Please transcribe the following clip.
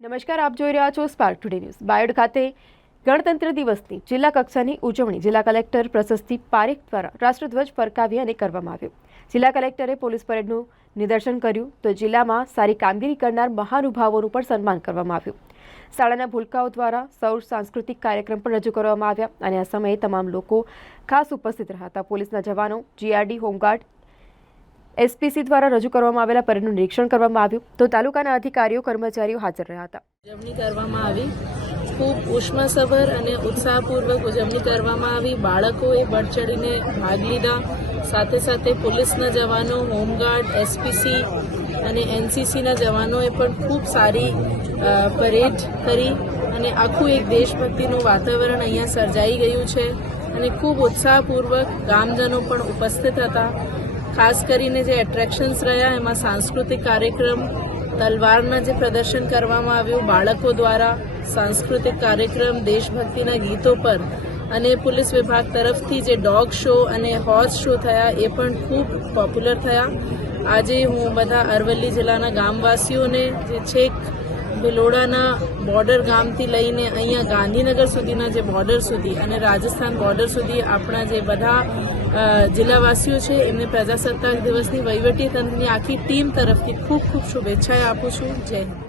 નમસ્કાર, આપ જોઈ રહ્યા છો સ્પાર્ક ટુડે ન્યૂઝ બાયડ ખાતે ગણતંત્ર દિવસની જિલ્લા કક્ષાની ઉજવણી જિલ્લા કલેક્ટર પ્રશસ્તિ પારેખ દ્વારા રાષ્ટ્રધ્વજ ફરકાવી અને કરવામાં આવ્યો. જિલ્લા કલેક્ટરે પોલીસ પરેડનું નિદર્શન કર્યું તો જિલ્લામાં સારી કામગીરી કરનાર મહાનુભાવોનું પણ સન્માન કરવામાં આવ્યું. શાળાના ભૂલકાઓ દ્વારા સૌર સાંસ્કૃતિક કાર્યક્રમ પણ રજૂ કરવામાં આવ્યા અને આ સમયે તમામ લોકો ખાસ ઉપસ્થિત રહ્યા હતા. પોલીસના જવાનો જીઆરડી હોમગાર્ડ એસપીસી દ્વારા રજૂ કરવામાં આવેલા પરેડનું નિરીક્ષણ કરવામાં આવ્યું તો તાલુકાના અધિકારીઓ, કર્મચારીઓ હાજર રહ્યા હતા. ઉજવણી કરવામાં આવી. ખૂબ ઉષ્માસભર અને ઉત્સાહપૂર્વક ઉજવણી કરવામાં આવી. બાળકોએ બળ ચડીને ભાગ લીધા. સાથે સાથે પોલીસના જવાનો, હોમગાર્ડ, એસપીસી અને એનસીસીના જવાનોએ પણ ખૂબ સારી પરેડ કરી અને આખું એક દેશભક્તિનું વાતાવરણ અહીંયા સર્જાઈ ગયું છે અને ખૂબ ઉત્સાહપૂર્વક ગામજનો પણ ઉપસ્થિત હતા. ખાસ કરીને જે એટ્રેક્શન્સ રહ્યા, એમાં સાંસ્કૃતિક કાર્યક્રમ, તલવારના જે પ્રદર્શન કરવામાં આવ્યું, બાળકો દ્વારા સાંસ્કૃતિક કાર્યક્રમ, દેશભક્તિના ગીતો પર. અને પોલીસ વિભાગ તરફથી જે ડોગ શો અને હોર્સ શો થયા, એ પણ ખૂબ પોપ્યુલર થયા. આજે હું બધા અરવલ્લી જિલ્લાના ગામવાસીઓને જે છેક ભિલોડાના બોર્ડર ગામથી લઈને અહીંયા ગાંધીનગર સુધીના જે બોર્ડર સુધી અને રાજસ્થાન બોર્ડર સુધી આપણા જે બધા જિલ્લાવાસીઓ છે, એમને પ્રજાસત્તાક દિવસની વહીવટી તંત્રની આખી ટીમ તરફથી ખૂબ ખૂબ શુભેચ્છાઓ આપું છું. જય હિન્દ.